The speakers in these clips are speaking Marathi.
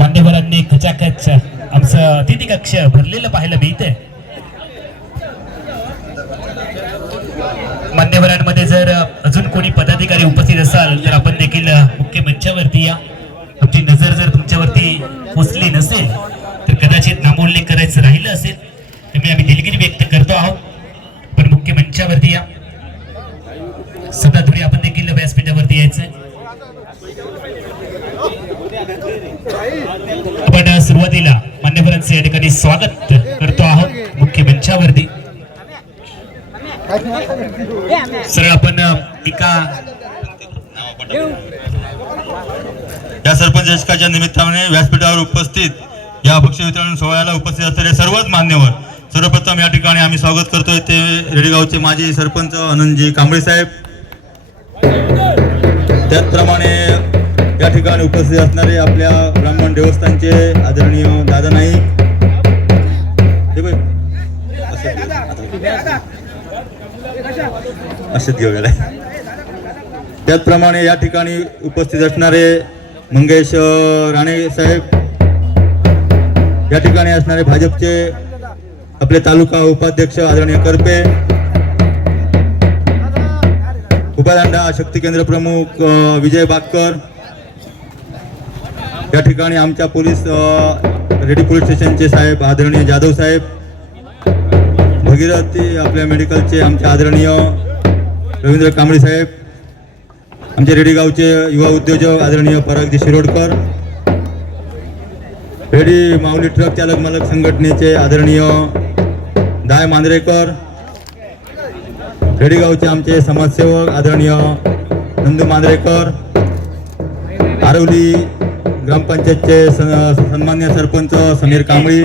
मान्यवरांनी खचाखच आमचं अतिथी कक्ष भरलेलं पाहायला मिळतंय. मान्यवरांमध्ये जर अजून कोणी पदाधिकारी उपस्थित असाल तर आपण देखील मुख्य मंचावरती या. आमची नजर जर तुमच्यावरती पोचली नसेल तर कदाचित नामोल्लेख करायचं राहिलं असेल त्यामुळे आम्ही दिलगिरी व्यक्त करतो आहोत. पण मुख्य मंचावरती या. सदाधुरी आपण देखील व्यासपीठावरती यायचंय. आपण सुरुवातीला मान्यवरांचे या ठिकाणी स्वागत करतो आहोत मुख्य मंचावरती. सरळ आपण एका या सरपंच चषकाच्या निमित्ताने व्यासपीठावर उपस्थित या बक्षीस वितरण सोहळ्याला उपस्थित असलेले सर्वच मान्यवर, सर्वप्रथम या ठिकाणी आम्ही स्वागत करतोय ते रेडीगावचे माजी सरपंच आनंदजी कांबळे साहेब. त्याचप्रमाणे या ठिकाणी उपस्थित असणारे आपल्या ब्राह्मण देवस्थानचे आदरणीय दादा नाईक. असेच घेऊ गेलाय. त्याचप्रमाणे या ठिकाणी उपस्थित असणारे मंगेश राणे साहेब, या ठिकाणी असणारे भाजपचे आपले तालुका उपाध्यक्ष आदरणीय करपे, उपादांडा शक्ती केंद्र प्रमुख विजय बागकर, या ठिकाणी आमच्या पोलीस रेडी पोलीस स्टेशनचे साहेब आदरणीय जाधव साहेब, भगीरथी आपल्या मेडिकलचे आमचे आदरणीय रवींद्र कांबळे साहेब, आमचे रेडीगावचे युवा उद्योजक आदरणीय परागजी शिरोडकर, रेडी माऊली ट्रक चालक मालक संघटनेचे आदरणीय दाय मांजरेकर, रेडीगावचे आमचे समाजसेवक आदरणीय नंदू मांजरेकर, आरवली ग्रामपंचायतचे सन्मान्य सरपंच समीर कांबळी,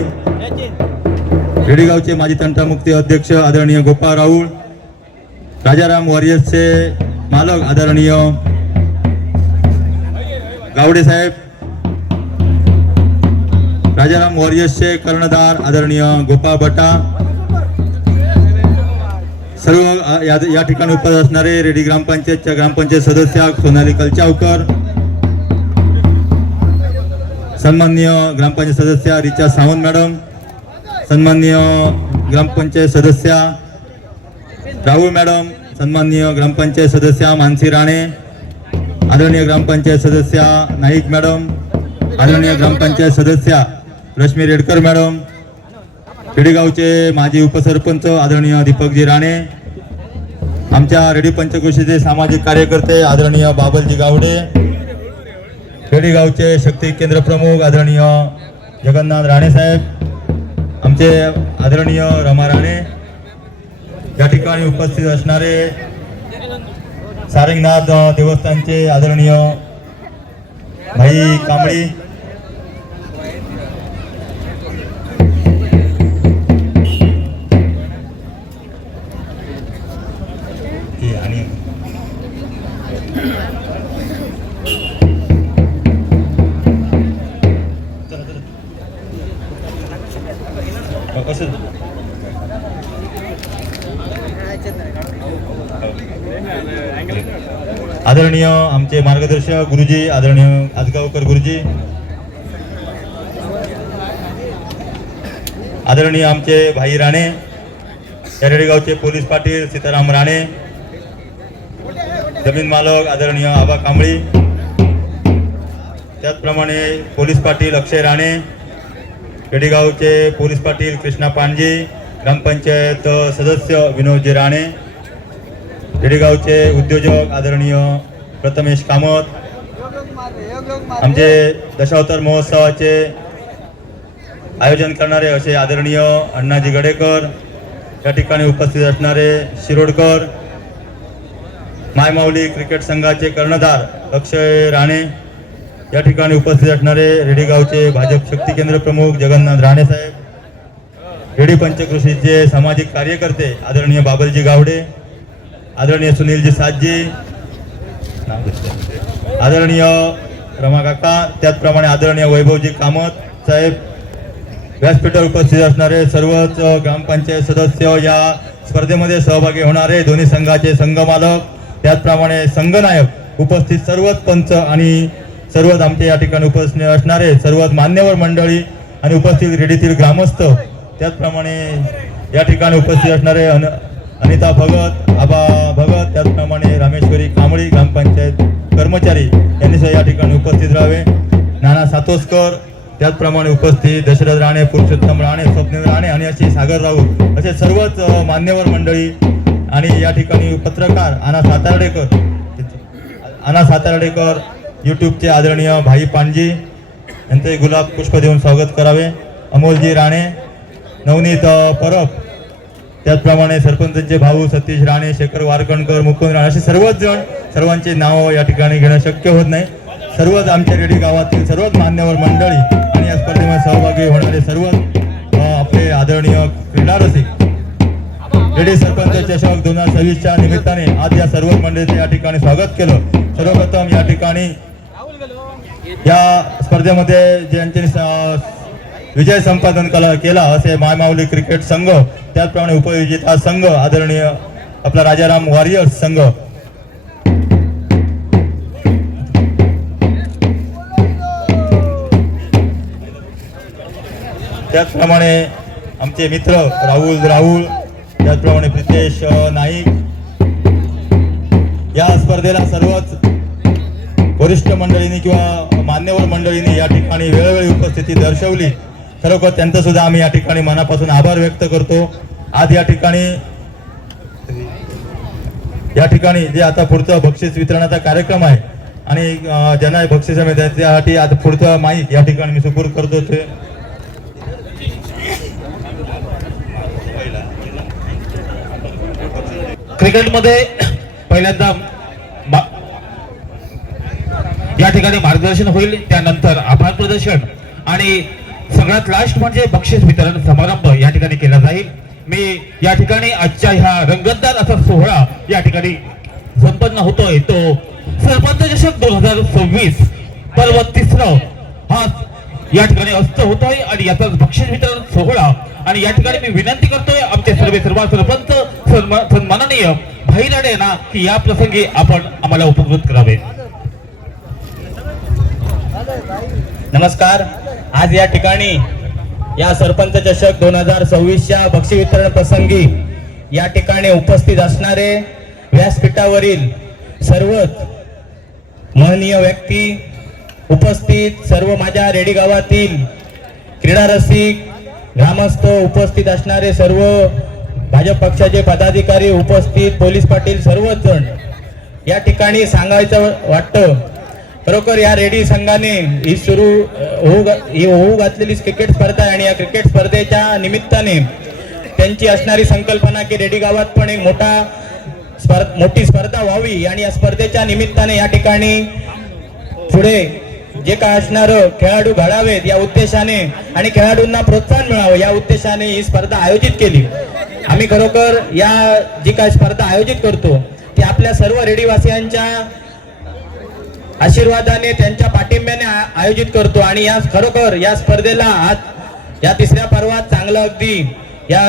रेडीगावचे माजी तंटामुक्ती अध्यक्ष आदरणीय गोपाळ राऊळ, राजाराम वॉरियर्सचे मालक आदरणीय गावडे साहेब, राजाराम वॉरियर्सचे कर्णधार आदरणीय गोपाळ बटा, सर्व या ठिकाणी उपस्थित असणारे रेडी ग्रामपंचायतच्या ग्रामपंचायत सदस्य सोनाली कलचावकर, सन्माननीय ग्रामपंचायत सदस्य रिचा सावंत मॅडम, सन्माननीय ग्रामपंचायत सदस्या राहुल मॅडम, सन्माननीय ग्रामपंचायत सदस्या मानसी राणे, आदरणीय ग्रामपंचायत सदस्या नाईक मॅडम, आदरणीय ग्रामपंचायत सदस्या रश्मी रेडकर मॅडम, रेडीगावचे माजी उपसरपंच आदरणीय दीपकजी राणे, आमच्या रेडी पंचक्रोशीचे सामाजिक कार्यकर्ते आदरणीय बाबलजी गावडे, रेडीगावचे शक्ती केंद्र प्रमुख आदरणीय जगन्नाथ राणे साहेब, आमचे आदरणीय रमा राणे, या ठिकाणी उपस्थित असणारे सारंगनाथ देवस्थानचे आदरणीय भाई कांबळी, आदरणीय आमचे मार्गदर्शक गुरुजी आदरणीय आजगावकर गुरुजी, आदरणीय आमचे भाई राणे, या रेडीगावचे पोलीस पाटील सीताराम राणे, जमीन मालक आदरणीय आबा कांबळी, त्याचप्रमाणे पोलीस पाटील अक्षय राणे, रेडीगावचे पोलीस पाटील कृष्णा पांडजी, ग्रामपंचायत सदस्य विनोदजी राणे, रेडीगावचे उद्योजक आदरणीय प्रथमेश कामत, आमचे दशावतार महोत्सवाचे आयोजन करणारे असे आदरणीय अण्णाजी गडेकर, या ठिकाणी उपस्थित असणारे शिरोडकर, मायमाऊली क्रिकेट संघाचे कर्णधार अक्षय राणे, या ठिकाणी उपस्थित असणारे रेडीगावचे भाजप शक्ती केंद्र प्रमुख जगन्नाथ राणे साहेब, रेडी पंचक्रोशीचे सामाजिक कार्यकर्ते आदरणीय बाबलजी गावडे, आदरणीय सुनीलजी सातजी, आदरणीय रमा काका, त्याचप्रमाणे आदरणीय वैभवजी कामत साहेब, व्यासपीठावर उपस्थित असणारे सर्वच ग्रामपंचायत सदस्य, या स्पर्धेमध्ये सहभागी होणारे दोन्ही संघाचे संघ मालक, त्याचप्रमाणे संघनायक, उपस्थित सर्वच पंच आणि सर्वच आमच्या या ठिकाणी उपस्थित असणारे सर्वच मान्यवर मंडळी आणि उपस्थित रेडीतील ग्रामस्थ, त्याचप्रमाणे या ठिकाणी उपस्थित असणारे अनिता भगत, आबा भगत, त्याचप्रमाणे रामेश्वरी कांबळी ग्रामपंचायत कर्मचारी यांनी सुद्धा या ठिकाणी उपस्थित राहावे. नाना सातोसकर, त्याचप्रमाणे उपस्थित दशरथ राणे, पुरुषोत्तम राणे, स्वप्नील राणे आणि असे सागर राऊत असे सर्वच मान्यवर मंडळी आणि या ठिकाणी पत्रकार आना सातार्डेकर यूट्यूबचे आदरणीय भाई पांजी यांचे गुलाब पुष्प देऊन स्वागत करावे. अमोलजी राणे, नवनीत परब, त्याचप्रमाणे सरपंचांचे भाऊ सतीश राणे, शेखर वारकणकर, मुकुंद राणे असे सर्वच जण, सर्वांचे नाव या ठिकाणी घेणं शक्य होत नाही. सर्वच आमच्या रेडी गावातील सर्वच मान्यवर मंडळी आणि या स्पर्धेमध्ये सहभागी होणारे सर्वच आपले आदरणीय क्रीडा रसिक, रेडी सरपंच चषक 2026च्या निमित्ताने आज या सर्व मंडळीचे या ठिकाणी स्वागत केलं. सर्वप्रथम या ठिकाणी या स्पर्धेमध्ये ज्यांचे विजय संपादन केला असे मायमाऊली क्रिकेट संघ, त्याचप्रमाणे उपविजेता संघ आदरणीय आपला राजाराम वॉरियर्स संघ, त्याचप्रमाणे आमचे मित्र राहुल, त्याचप्रमाणे प्रितेश नाईक. या स्पर्धेला सर्वच वरिष्ठ मंडळींनी किंवा मान्यवर मंडळींनी या ठिकाणी वेळोवेळी उपस्थिती दर्शवली. खरोखर त्यांचा सुद्धा आम्ही या ठिकाणी मनापासून आभार व्यक्त करतो. आज या ठिकाणी जे आता पुढचं बक्षीस वितरणाचा कार्यक्रम आहे आणि ज्यांना बक्षीस मिळतात त्यासाठी आता पुढचं माईक या ठिकाणी मी सुपूर्द करतो. ते क्रिकेटमध्ये पहिल्यांदा या ठिकाणी मार्गदर्शन होईल, त्यानंतर आभार प्रदर्शन आणि सगळ्यात लास्ट म्हणजे बक्षीस वितरण समारंभ या ठिकाणी केला जाईल. मी या ठिकाणी आजच्या ह्या रंगतदार असा सोहळा या ठिकाणी संपन्न होतोय तो सरपंच चषक 2026 पर्व 3 हा या ठिकाणी असत होतोय आणि याचा बक्षीस वितरण सोहळा. आणि या ठिकाणी मी विनंती करतोय आमचे सर्व सरपंच सन्माननीय भाई राणे यांना की या प्रसंगी आपण आम्हाला उपकृत करावे. नमस्कार. आज या ठिकाणी या सरपंच चषक 2026च्या बक्षीस वितरण प्रसंगी या ठिकाणी उपस्थित असणारे व्यासपीठावरील सर्वच महनीय व्यक्ती, उपस्थित सर्व माझ्या रेडी गावातील क्रीडा रसिक, ग्रामस्थ, उपस्थित असणारे सर्व भाजप पक्षाचे पदाधिकारी, उपस्थित पोलीस पाटील, सर्वच जण या ठिकाणी सांगायचं वाटतं. खरोखर या रेडी संघाने ही होऊ घातलेली क्रिकेट स्पर्धा आहे आणि या क्रिकेट स्पर्धेच्या निमित्ताने त्यांची असणारी संकल्पना की रेडी गावात पण एक मोठी स्पर्धा व्हावी आणि या स्पर्धेच्या निमित्ताने या ठिकाणी पुढे जे काय असणारं खेळाडू घडावेत या उद्देशाने आणि खेळाडूंना प्रोत्साहन मिळावं या उद्देशाने ही स्पर्धा आयोजित केली. आम्ही खरोखर या जी काय स्पर्धा आयोजित करतो ती आपल्या सर्व रेडीवासियांच्या आशीर्वादाने, त्यांच्या पाठिंब्याने आयोजित करतो आणि या खरोखर या स्पर्धेला आज या 3ऱ्या पर्वात चांगलं अगदी या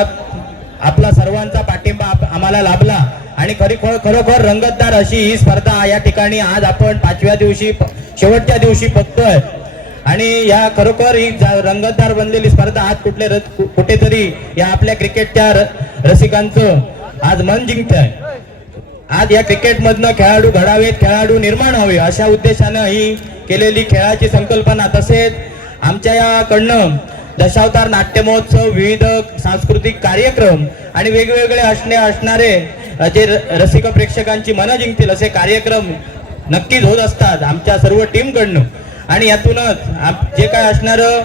आपला सर्वांचा पाठिंबा आम्हाला लाभला आणि खरोखर रंगतदार अशी ही स्पर्धा या ठिकाणी आज आपण 5व्या दिवशी शेवटच्या दिवशी बघतोय आणि या खरोखर ही रंगतदार बनलेली स्पर्धा आज कुठेतरी या आपल्या क्रिकेटच्या रसिकांचं आज मन जिंकतंय. आज या क्रिकेट मधनं खेळाडू घडावेत, खेळाडू निर्माण व्हावे अशा उद्देशानं ही केलेली खेळाची संकल्पना. तसेच आमच्या याकडनं दशावतार नाट्य महोत्सव, विविध सांस्कृतिक कार्यक्रम आणि वेगवेगळे असणारे जे रसिक प्रेक्षकांची मनं जिंकतील असे कार्यक्रम नक्कीच होत असतात आमच्या सर्व टीमकडनं. आणि यातूनच जे काय असणारं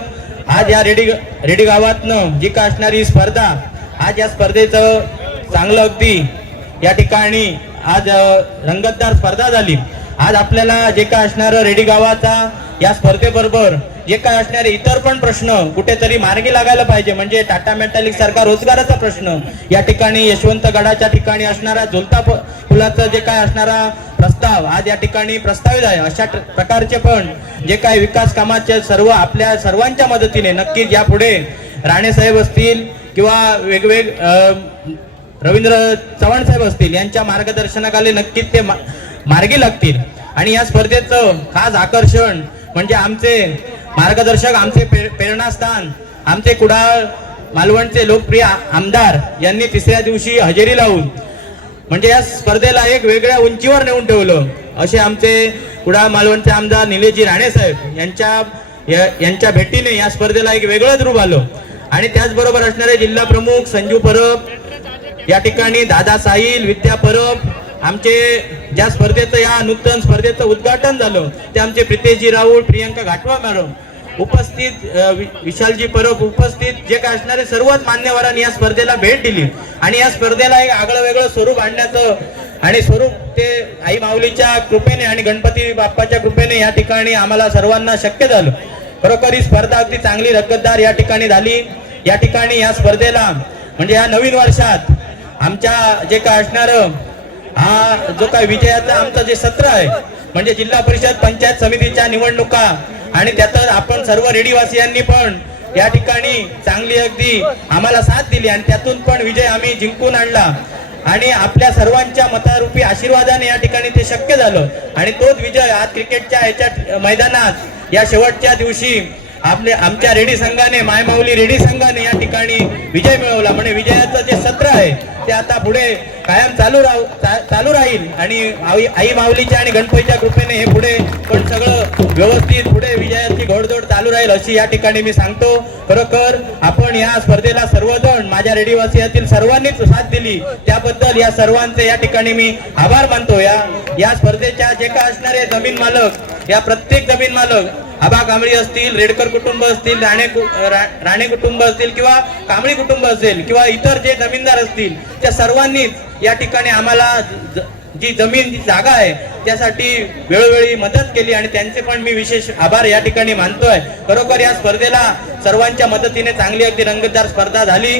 आज या रेडी गावातनं जी काय असणारी स्पर्धा, आज या स्पर्धेचं चांगलं अगदी या ठिकाणी आज रंगतदार स्पर्धा झाली. आज आपल्याला जे काय असणारं रेडी गावाचा या स्पर्धेबरोबर जे काय असणारे इतर पण प्रश्न कुठेतरी मार्गी लागायला पाहिजे. म्हणजे टाटा मेटॅलिक सारखा रोजगाराचा प्रश्न, या ठिकाणी यशवंतगडाच्या ठिकाणी असणारा झुलता पुलाचा जे काय असणारा प्रस्ताव आज या ठिकाणी प्रस्तावित आहे. अशा प्रकारचे पण जे काय विकास कामाचे सर्व आपल्या सर्वांच्या मदतीने नक्कीच यापुढे राणे साहेब असतील किंवा रवींद्र चव्हाण साहेब असतील यांच्या मार्गदर्शनाखाली नक्कीच ते मार्गी लागतील. आणि या स्पर्धेचं खास आकर्षण म्हणजे आमचे मार्गदर्शक, आमचे प्रेरणास्थान, आमचे कुडाळ मालवणचे लोकप्रिय आमदार यांनी तिसऱ्या दिवशी हजेरी लावून म्हणजे या स्पर्धेला एक वेगळ्या उंचीवर नेऊन ठेवलं. असे आमचे कुडाळ मालवणचे आमदार निलेशजी राणे साहेब यांच्या भेटीने या स्पर्धेला एक वेगळंच रूप आलं. आणि त्याचबरोबर असणारे जिल्हा प्रमुख संजू परब, या ठिकाणी दादा साहिल, विद्या परब, आमचे ज्या स्पर्धेचं या नूतन स्पर्धेचं उद्घाटन झालं ते आमचे प्रितेशजी राऊळ, प्रियंका घाटवा मॅडम उपस्थित, विशालजी परब उपस्थित, जे काय असणारे सर्वच मान्यवरांनी या स्पर्धेला भेट दिली. आणि या स्पर्धेला एक आगळं वेगळं स्वरूप आणण्याचं आणि स्वरूप ते आई माऊलीच्या कृपेने आणि गणपती बाप्पाच्या कृपेने या ठिकाणी आम्हाला सर्वांना शक्य झालं. खरोखर ही स्पर्धा अगदी चांगली रंगतदार या ठिकाणी झाली. या ठिकाणी या स्पर्धेला म्हणजे या नवीन वर्षात आमच्या जे काय असणारं हा जो काय विजयाचा आमचं जे सत्र आहे म्हणजे जिल्हा परिषद पंचायत समितीच्या निवडणुका आणि त्यातच आपण सर्व रेडीवासियांनी पण या ठिकाणी चांगली अगदी आम्हाला साथ दिली आणि त्यातून पण विजय आम्ही जिंकून आणला. आणि आपल्या सर्वांच्या मतारूपी आशीर्वादाने या ठिकाणी ते शक्य झालं. आणि तोच विजय आज क्रिकेटच्या याच्या मैदानात या शेवटच्या दिवशी आमच्या रेडी संघाने, मायमाऊली रेडी संघाने या ठिकाणी विजय मिळवला. म्हणजे विजयाचं जे सत्र आहे ते आता पुढे कायम चालू राहील आणि आई माऊलीच्या आणि गणपतीच्या कृपेने हे पुढे पण सगळं व्यवस्थित पुढे विजयाची घोडदौड चालू राहील अशी या ठिकाणी मी सांगतो. खरोखर आपण या स्पर्धेला सर्वजण माझ्या रेडीवासियातील सर्वांनीच साथ दिली त्याबद्दल या सर्वांचे या ठिकाणी मी आभार मानतो. या स्पर्धेच्या जे काय असणारे जमीन मालक, या प्रत्येक जमीन मालक, आबा कांबळी असतील, रेडकर कुटुंब असतील, राणे कुटुंब असतील किंवा कांबळी कुटुंब असेल किंवा इतर जे जमीनदार असतील त्या सर्वांनीच या ठिकाणी आम्हाला जी जमीन, जी जागा आहे त्यासाठी वेळोवेळी मदत केली आणि त्यांचे पण मी विशेष आभार या ठिकाणी मानतोय. खरोखर या स्पर्धेला सर्वांच्या मदतीने चांगली अगदी रंगतदार स्पर्धा झाली.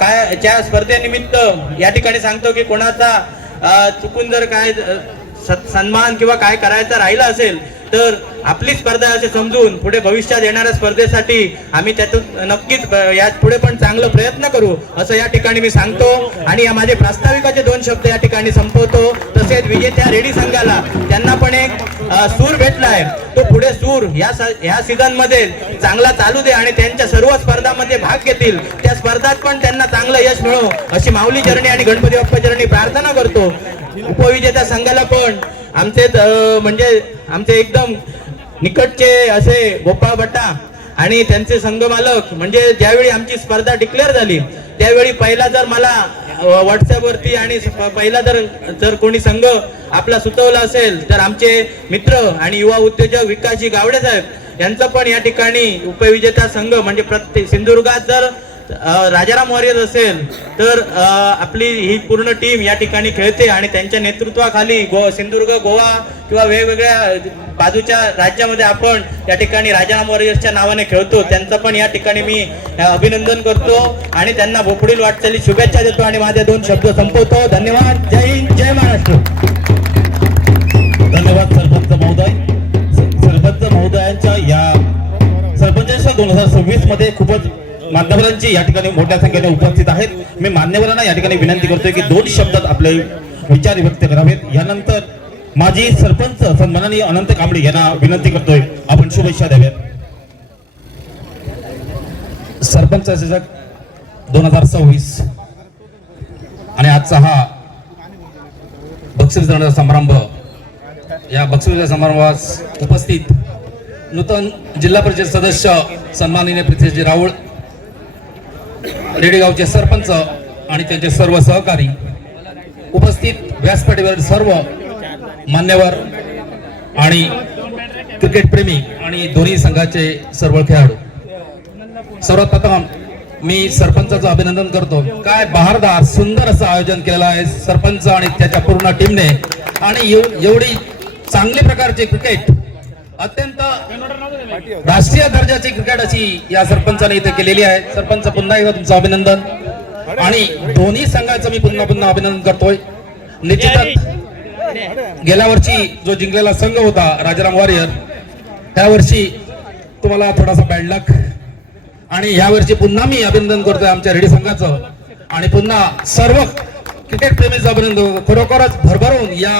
काय ज्या स्पर्धेनिमित्त या ठिकाणी सांगतो की कोणाचा चुकून जर काय सन्मान किंवा काय करायचं राहिलं असेल तर आपली स्पर्धा असे समजून पुढे भविष्यात येणाऱ्या स्पर्धेसाठी आम्ही त्यातून नक्कीच या पुढे पण चांगला प्रयत्न करू असं या ठिकाणी मी सांगतो. आणि या माझे प्रास्ताविकाचे 2 शब्द या ठिकाणी संपवतो. तसेच विजेत्या रेडी संघाला त्यांना पण एक सूर भेटलाय, तो पुढे सूर ह्या सीझन मध्ये चांगला चालू दे आणि त्यांच्या सर्व स्पर्धांमध्ये भाग घेतील. त्या स्पर्धात पण त्यांना चांगलं यश मिळो अशी माऊली चरणी आणि गणपती बाप्पा चरणी प्रार्थना करतो. उपविजेत्या संघाला पण आमचे म्हणजे आमचे एकदम निकटचे असे गोपाळ भट्टा आणि त्यांचे संघ मालक म्हणजे ज्यावेळी आमची स्पर्धा डिक्लेअर झाली त्यावेळी पहिला जर मला व्हॉट्सअपवरती आणि पहिला जर कोणी संघ आपला सुचवला असेल तर आमचे मित्र आणि युवा उद्योजक विकासजी गावडे साहेब यांचं पण या ठिकाणी उपविजेता संघ म्हणजे प्रत्येक सिंधुदुर्गात जर राजाराम वॉरियर असेल तर आपली ही पूर्ण टीम या ठिकाणी खेळते आणि त्यांच्या नेतृत्वाखाली सिंधुदुर्ग, गोवा किंवा वेगवेगळ्या बाजूच्या राज्यामध्ये आपण या ठिकाणी राजाराम वॉरियर्सच्या नावाने खेळतो. त्यांचं पण या ठिकाणी मी अभिनंदन करतो आणि त्यांना पुढील वाटचाली शुभेच्छा देतो आणि माझे 2 शब्द संपवतो. धन्यवाद. जय हिंद, जय महाराष्ट्र. धन्यवाद सरपंच महोदय. सरपंच महोदयांच्या या सरपंचांच्या 2026 मध्ये खूपच मान्यवरांची या ठिकाणी मोठ्या संख्येने उपस्थित आहेत. मी मान्यवरांना या ठिकाणी विनंती करतोय की 2 शब्दात आपले विचार व्यक्त करावेत. यानंतर माजी सरपंच सन्माननीय अनंत कांबळे यांना विनंती करतोय आपण शुभेच्छा द्याव्यात. सरपंच 2026 आणि आजचा हा बक्षीस देण्याचा समारंभ, या बक्षीस समारंभास उपस्थित नूतन जिल्हा परिषद सदस्य सन्माननीय प्रितेशजी राऊळ, रेडेगावचे सरपंच आणि त्यांचे सर्व सहकारी, उपस्थित व्यासपीठावर सर्व मान्यवर आणि क्रिकेट प्रेमी आणि दोन्ही संघाचे सर्व खेळाडू, सर्वात प्रथम मी सरपंचाचं अभिनंदन करतो. काय बहारदार सुंदर असं आयोजन केलेलं आहे सरपंच आणि त्याच्या पूर्ण टीमने आणि एवढी चांगली प्रकारचे क्रिकेट, अत्यंत राष्ट्रीय दर्जाची क्रिकेट अशी या सरपंचाने इथे केलेली आहे. सरपंच पुन्हा एकदा तुमचं अभिनंदन आणि दोन्ही संघाचं मी पुन्हा अभिनंदन करतोय. निश्चितच गेल्या वर्षी जो जिंकलेला संघ होता राजाराम वॉरियर, त्या वर्षी तुम्हाला थोडासा बॅड लक आणि या वर्षी पुन्हा मी अभिनंदन करतोय आमच्या रेडी संघाचं आणि पुन्हा सर्व क्रिकेट प्रेमीचं अभिनंदन. खरोखरच भरभरून या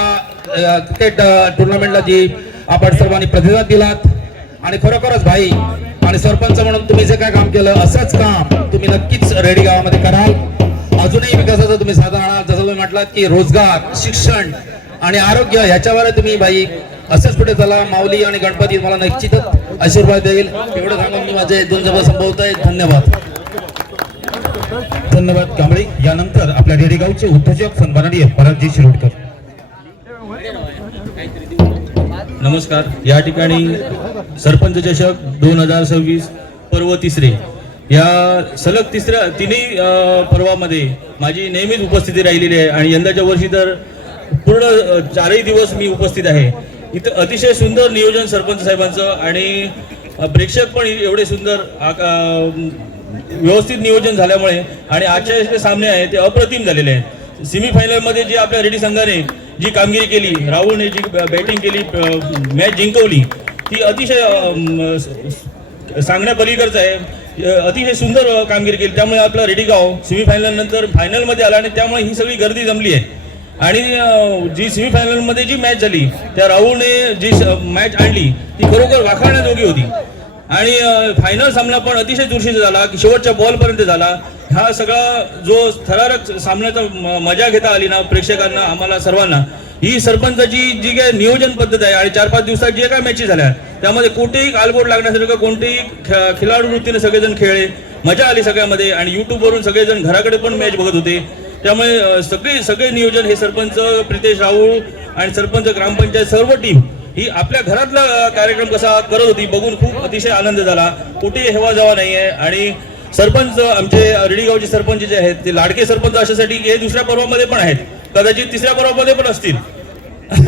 क्रिकेट टुर्नामेंटला जी आपण सर्वांनी प्रतिसाद दिलात आणि खरोखरच भाई आणि सरपंच म्हणून तुम्ही जे काय काम केलं असंच काम तुम्ही नक्कीच रेडी गावामध्ये कराल. अजूनही विकासाचं तुम्ही साधन आणाल. जसं तुम्ही म्हटलात की रोजगार, शिक्षण आणि आरोग्य ह्याच्यावर तुम्ही भाई असंच पुढे चला. माऊली आणि गणपती मला निश्चितच आशीर्वाद देईल. एवढं सांगून मी माझे 2 शब्द संपवतोय. धन्यवाद. धन्यवाद कांबळे. यानंतर आपल्या रेडी गावचे उद्योजक सन्माननीय भरतजी शिरोडकर. नमस्कार. या ठिकाणी सरपंच चषक 2026 पर्व तिसरे या सलग तिन्ही पर्वामध्ये माझी नेहमीच उपस्थिती राहिलेली आहे आणि यंदाच्या वर्षी तर पूर्ण 4ही दिवस मी उपस्थित आहे. इथं अतिशय सुंदर नियोजन सरपंच साहेबांचं आणि प्रेक्षक पण एवढे सुंदर व्यवस्थित नियोजन झाल्यामुळे आणि आजचे जे सामने आहे ते अप्रतिम झालेले आहेत. सेमीफायनलमध्ये जी आपल्या रेडी संघाने जी कामगिरी केली, राहुलने जी बॅटिंग केली, मॅच जिंकवली, ती अतिशय सांगण्यापलीकडचं आहे. अतिशय सुंदर कामगिरी केली. त्यामुळे आपलं रेडी गाव सेमीफायनल नंतर फायनलमध्ये आला आणि त्यामुळे ही सगळी गर्दी जमली आहे. आणि जी सेमीफायनलमध्ये जी मॅच झाली त्या राहुलने जी मॅच आणली ती खरोखर वाखाणण्याजोगी होती. आणि फायनल सामना पण अतिशय चुरशीचा झाला की शेवटच्या बॉलपर्यंत झाला. हा सगळा जो थरारक सामन्याचा मजा घेता आली ना प्रेक्षकांना, आम्हाला सर्वांना, ही सरपंचाची जी काय नियोजन पद्धत आहे आणि 4-5 दिवसात जे काय मॅचेस झाल्या त्यामध्ये कोणतेही कालबोट लागण्यासारखं कोणतेही खिलाडू वृत्तीने सगळेजण खेळले, मजा आली सगळ्यामध्ये. आणि युट्यूबवरून सगळेजण घराकडे पण मॅच बघत होते. त्यामुळे सगळे नियोजन हे सरपंच प्रितेश राहुल आणि सरपंच ग्रामपंचायत सर्व टीम ही आपल्या घरातला कार्यक्रम कसा करत होती बघून खूप अतिशय आनंद झाला. कुठेही हेवा जावा नाही आहे. आणि सरपंच आमचे रेडीगावचे सरपंच जे आहेत ते लाडके सरपंच अशासाठी की हे दुसऱ्या पर्वामध्ये पण आहेत, कदाचित तिसऱ्या पर्वामध्ये पण असतील.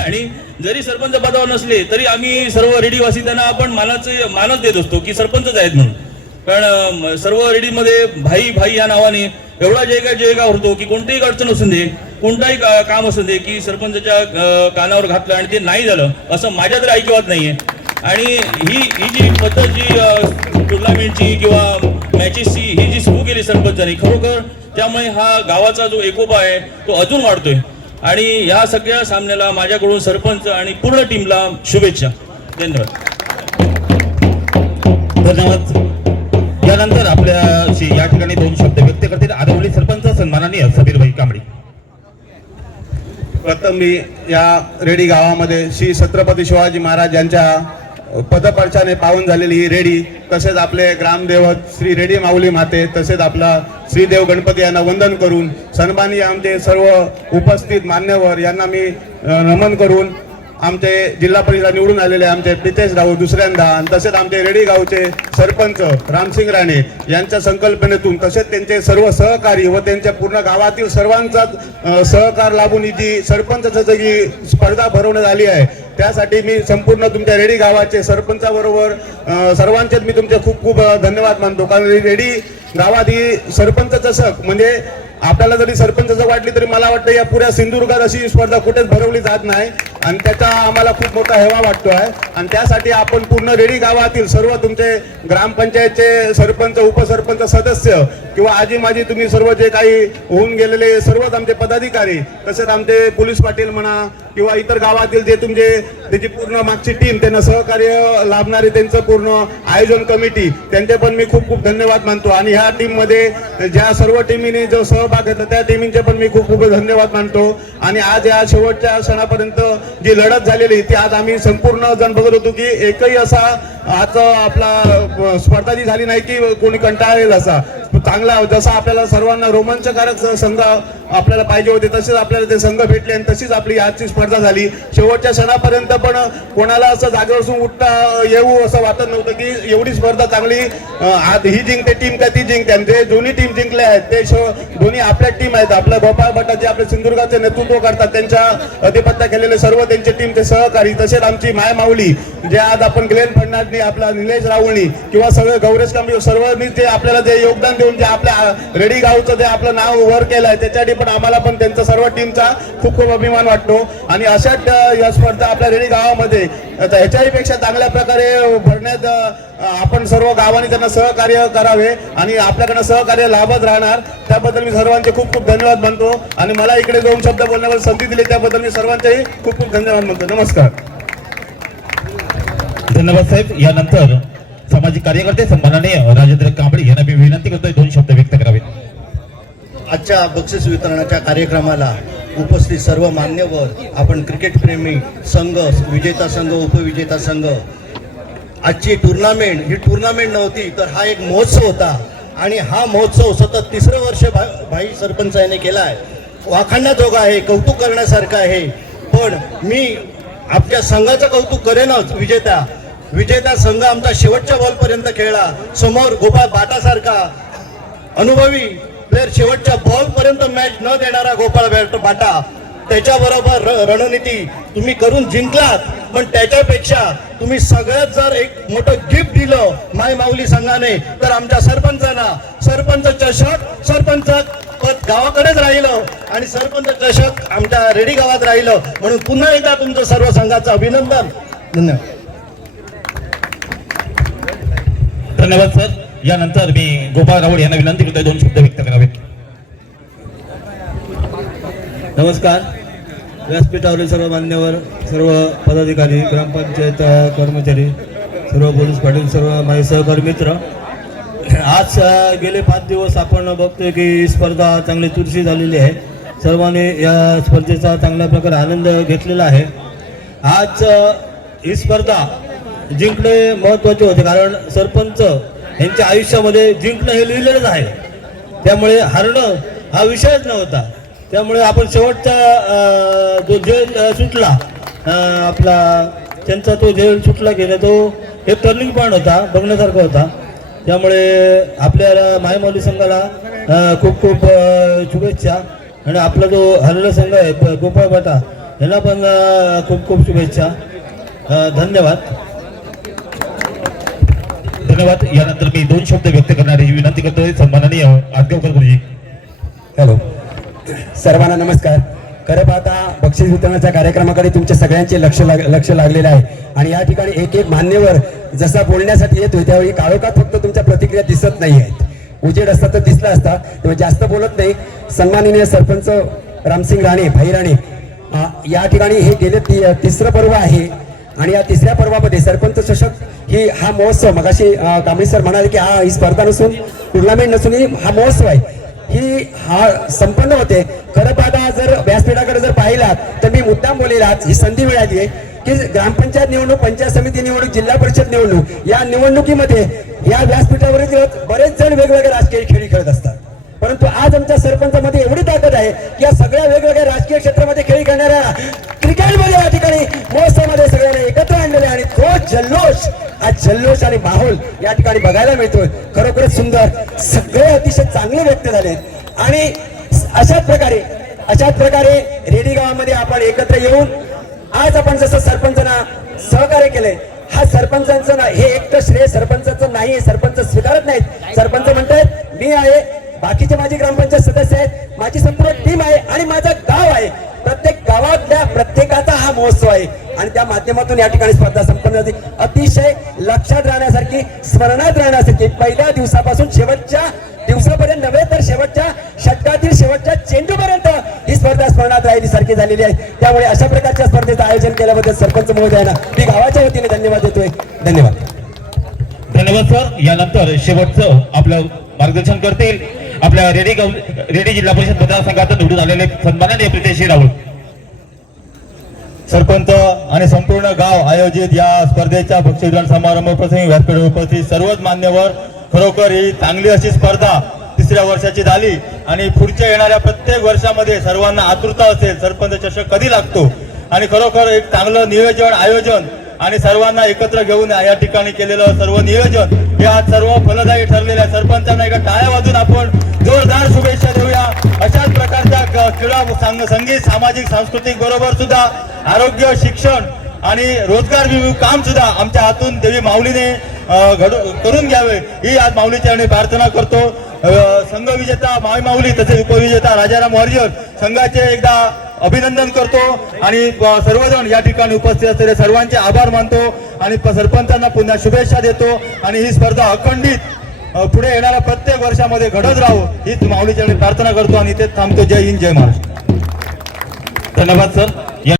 आणि जरी सरपंच पदावर नसले तरी आम्ही सर्व रेडीवासी त्यांना आपण मानच देत असतो की सरपंचच आहेत म्हणून. कारण सर्व रेडीमध्ये भाई भाई या नावाने एवढा जयकार होतो की कोणतीही अडचण असून दे, कोणताही काम असू दे की सरपंचाच्या कानावर घातलं आणि ते नाही झालं असं माझ्या तरी ऐकिवात नाहीये. आणि ही जी पद्धत जी टुर्नामेंटची किंवा मॅचेसची ही जी सुरू केली सरपंचाने खरोखर त्यामुळे हा गावाचा जो एकोपा आहे तो अजून वाढतोय. आणि या सगळ्या सामन्याला माझ्याकडून सरपंच आणि पूर्ण टीमला शुभेच्छा. धन्यवाद. धन्यवाद. यानंतर आपल्याशी या ठिकाणी 2 शब्द व्यक्त करतील आदवली सरपंच सन्माननीय सबीरभाई कांबळे. प्रथम मी या रेडी गावामध्ये श्री छत्रपती शिवाजी महाराज यांच्या पदपर्शाने पावन झालेली ही रेडी, तसेच आपले ग्रामदेवत श्री रेडी माऊली माते, तसेच आपला श्रीदेव गणपती यांना वंदन करून सन्माननीय आमचे सर्व उपस्थित मान्यवर यांना मी नमन करून आमचे जिल्हा परिषद निवडून आलेले आमचे प्रितेश राऊत दुसऱ्यांदा, आणि तसेच आमचे रेडी गावचे सरपंच रामसिंग राणे यांच्या संकल्पनेतून तसेच त्यांचे सर्व सहकारी व त्यांच्या पूर्ण गावातील सर्वांचा सहकार लाभून ही जी सरपंचाची जी स्पर्धा भरवण्यात आली आहे त्यासाठी मी संपूर्ण तुमच्या रेडी गावाचे सरपंचाबरोबर सर्वांचेच मी तुमचे खूप खूप धन्यवाद मानतो. कारण रेडी गावात ही सरपंच चषक म्हणजे आपल्याला जरी सरपंच वाटली तरी मला वाटतं या पुऱ्या सिंधुदुर्गात अशी स्पर्धा कुठेच भरवली जात नाही आणि त्याचा आम्हाला खूप मोठा हेवा वाटतो आहे. आणि त्यासाठी आपण पूर्ण रेडी गावातील सर्व तुमचे ग्रामपंचायतचे सरपंच, उपसरपंच, सदस्य किंवा आजी माजी तुम्ही सर्व जे काही होऊन गेलेले सर्वच आमचे पदाधिकारी, तसेच आमचे पोलीस पाटील म्हणा किंवा इतर गावातील जे तुमचे त्याची पूर्ण मागची टीम, त्यांना सहकार्य लाभणारे त्यांचं पूर्ण आयोजन कमिटी, त्यांचे पण मी खूप खूप धन्यवाद मानतो. आणि ह्या टीममध्ये ज्या सर्व टीमीने जो सहभाग घेतला त्या टीमींचे पण मी खूप खूप धन्यवाद मानतो. आणि आज या शेवटच्या क्षणापर्यंत जी लढत झालेली ती आज आम्ही संपूर्ण जण बघत होतो की एकही असा आज आपला स्पर्धा जी झाली नाही की कोणी कंटाळेल असा चांगला, जसा आपल्याला सर्वांना रोमांचकारक संघ आपल्याला पाहिजे होते तसेच आपल्याला ते संघ भेटले आणि तशीच आपली आजची स्पर्धा झाली. शेवटच्या क्षणापर्यंत पण कोणाला असं जागेवर बसून उठता येऊ असं वाटत नव्हतं की एवढी स्पर्धा चांगली ही जिंकते टीम का ती जिंकते. आणि ते दोन्ही टीम जिंकले आहेत ते दोन्ही आपल्या टीम आहेत. आपल्या गोपाळ भट्ट जे आपल्या सिंधुदुर्गाचे नेतृत्व करतात त्यांच्या अधिपत्याखाली सर्व त्यांचे टीमचे सहकारी, तसेच आमची माय माऊली जे आज आपण ग्लेन फडणवीस, आपला निलेश राहुळनी किंवा सगळे गौरेश कांबळे सर्वांनी ते आपल्याला जे योगदान देऊन जे आपल्या रेडी गावचं जे आपलं नाव वर केलंय त्याच्यासाठी पण आम्हाला पण त्यांचा सर्व टीमचा खूप खूप अभिमान वाटतो आणि अशा या स्पर्धा आपल्या रेडी गावामध्ये आता ह्याच्याही पेक्षा चांगल्या प्रकारे भरण्यात आपण सर्व गावांनी त्यांना सहकार्य करावे आणि आपल्याकडनं सहकार्य लाभत राहणार, त्याबद्दल मी सर्वांचे खूप खूप धन्यवाद मानतो आणि मला इकडे 2 शब्द बोलण्यावर संधी दिली त्याबद्दल मी सर्वांचेही खूप खूप धन्यवाद मानतो. नमस्कार. धन्यवाद साहेब. यानंतर सामाजिक कार्यकर्ते सन्माननीय राजेंद्र कांबळे यांना मी विनंती करतोय 2 शब्द व्यक्त करावेत. आजच्या बक्षीस वितरणाच्या कार्यक्रमाला उपस्थित सर्व मान्यवर, आपण क्रिकेट प्रेमी संघ, विजेता संघ, उपविजेता संघ, आजची टुर्नामेंट ही टुर्नामेंट नव्हती तर हा एक महोत्सव होता आणि हा महोत्सव सतत 3रं वर्ष भाई सरपंच याने केला आहे. वाखाणण्याजोगा आहे, कौतुक करण्यासारखं आहे. पण मी आपल्या संघाचं कौतुक करेनच. विजेता संघ आमचा शेवटच्या बॉलपर्यंत खेळला. समोर गोपाळ बाटासारखा अनुभवी प्लेअर शेवटच्या बॉलपर्यंत मॅच न देणारा गोपाळ बाटा, त्याच्याबरोबर रणनीती तुम्ही करून जिंकलात. पण त्याच्यापेक्षा तुम्ही सगळ्यात जर एक मोठं गिफ्ट दिलं माय माऊली संघाने तर आमच्या सरपंचांना सरपंच चषक, सरपंच पद गावाकडेच राहिलं आणि सरपंच चषक आमच्या रेडी गावात राहिलं. म्हणून पुन्हा एकदा तुमचं सर्व संघाचं अभिनंदन. धन्यवाद. धन्यवाद सर. यानंतर मी गोपाळ राऊळ यांना विनंती करतोय 2 शब्द व्यक्त करावेत. नमस्कार. व्यासपीठावरील सर्व मान्यवर, सर्व पदाधिकारी, ग्रामपंचायत कर्मचारी, सर्व पोलीस पाटील, सर्व माझे सहकारी मित्र, आज गेले 5 दिवस आपण बघतोय की ही स्पर्धा चांगली चुरशी झालेली आहे. सर्वांनी या स्पर्धेचा चांगल्या प्रकारे आनंद घेतलेला आहे. आज ही स्पर्धा जिंकणे महत्त्वाचे होते, कारण सरपंच यांच्या आयुष्यामध्ये जिंकणं हे लिहिलेलंच आहे. त्यामुळे हारणं हा विषयच नव्हता. त्यामुळे आपण शेवटचा जो झेल सुटला आपला त्यांचा तो झेल सुटला गेला, तो एक टर्निंग पॉईंट होता, बघण्यासारखा होता. त्यामुळे आपल्या मायमाऊली संघाला खूप खूप शुभेच्छा आणि आपला जो हरलेला संघ आहे गोपाळ बाटा यांना पण खूप खूप शुभेच्छा. धन्यवाद. धन्यवाद. यानंतर मी 2 शब्द व्यक्त करण्याची विनंती करतोय सन्माननीय आदगावकर गुरुजी. हॅलो, सर्वांना नमस्कार. खरं पाहता बक्षीस वितरणाच्या कार्यक्रमाकडे तुमच्या सगळ्यांचे लक्ष लागलेलं आहे आणि या ठिकाणी एक एक मान्यवर जसा बोलण्यासाठी येतोय त्यावेळी काळोखात फक्त तुमच्या प्रतिक्रिया दिसत नाही आहेत. उजेड असता तर दिसला असता, तेव्हा जास्त बोलत नाही. सन्माननीय सरपंच रामसिंग राणे, भाई राणे, या ठिकाणी हे गेले 3रं पर्व आहे आणि या 3ऱ्या पर्वामध्ये सरपंच चषक ही हा महोत्सव, मगाशी कांबळे सर म्हणाले की ही स्पर्धा नसून, टुर्नामेंट नसून हा महोत्सव आहे, हा संपन्न होते. खरं पाहता जर व्यासपीठाकडे जर पाहिलात तर मी मुद्दाम बोलेला ही संधी मिळाली आहे की ग्रामपंचायत निवडणूक, पंचायत समिती निवडणूक, जिल्हा परिषद निवडणूक या निवडणुकीमध्ये या व्यासपीठावरील बरेच जण वेगवेगळे राजकीय खेळी खेळत असतात. परंतु आज आमच्या सरपंचामध्ये एवढी ताकद आहे की या सगळ्या वेगवेगळ्या राजकीय क्षेत्रामध्ये खेळी खेळणाऱ्या क्रिकेटमध्ये या ठिकाणी महोत्सवामध्ये सगळ्यांना एकत्र आणलेले आणि तो जल्लोष आणि माहोल या ठिकाणी बघायला मिळतोय. खरोखरच सुंदर, सगळे अतिशय चांगले व्यक्त झाले आणि अशाच प्रकारे रेडी गावामध्ये आपण एकत्र येऊन आज आपण जसं सरपंचांना सहकार्य केलंय, हा सरपंचांचं ना, हे एकटं श्रेय सरपंचाचं नाही. सरपंच स्वीकारत नाहीत. सरपंच म्हणतात मी आहे, बाकीचे माझे ग्रामपंचायत सदस्य आहेत, माझी संपूर्ण टीम आहे आणि माझं गाव आहे. प्रत्येक गावातल्या प्रत्येकाचा हा महोत्सव आहे आणि त्या माध्यमातून या ठिकाणी स्पर्धा संपन्न झाली. अतिशय लक्षात राहण्यासारखी, स्मरणात राहण्यासारखी, पहिल्या दिवसापासून शेवटच्या दिवसापर्यंत नव्हे तर शेवटच्या षटकातील शेवटच्या चेंडूपर्यंत ही स्पर्धा स्मरणात राहिली सारखी झालेली आहे. त्यामुळे अशा प्रकारच्या स्पर्धेचं आयोजन केल्याबद्दल सरपंच महोदयांना मी गावाच्या वतीने धन्यवाद देतोय. धन्यवाद. धन्यवाद सर. यानंतर शेवटचं आपलं मार्गदर्शन करतील आपल्या रेडी जिल्हा परिषद मतदारसंघात निवडून आलेले सन्माननीय प्रितेश राऊळ. सरपंच आणि संपूर्ण गाव आयोजित या स्पर्धेच्या बक्षीस वितरण समारंभ प्रसंगी व्यासपीठावर उपस्थित सर्वच मान्यवर, खरोखर ही चांगली अशी स्पर्धा 3ऱ्या वर्षाची झाली आणि पुढच्या येणाऱ्या प्रत्येक वर्षामध्ये सर्वांना आतुरता असेल सरपंच चषक कधी लागतो आणि खरोखर एक चांगलं नियोजन, आयोजन आणि सर्वांना एकत्र घेऊन या ठिकाणी केलेलं सर्व नियोजन हे आज सर्व फलदायी ठरलेलं आहे. सरपंचांना एका टाळ्या वाजून आपण जोरदार शुभेच्छा देऊया. अशाच प्रकारच्या क्रीडा, संगीत, सामाजिक, सांस्कृतिक बरोबर सुद्धा आरोग्य, शिक्षण आणि रोजगार काम सुद्धा आमच्या हातून देवी माऊलीने करून घ्यावे ही आज माऊलीच्या प्रार्थना करतो. संघ विजेता माई माऊली तसेच उपविजेता राजाराम वॉरियर संघाचे एकदा अभिनंदन करतो आणि सर्वजण या ठिकाणी उपस्थित असलेले सर्वांचे आभार मानतो आणि सरपंचांना पुन्हा शुभेच्छा देतो आणि ही स्पर्धा अखंडित पुढे येणाऱ्या प्रत्येक वर्षामध्ये घडत राहो हीच माऊलीच्या प्रार्थना करतो आणि इथे थांबतो. जय हिंद, जय महाराष्ट्र. धन्यवाद सर.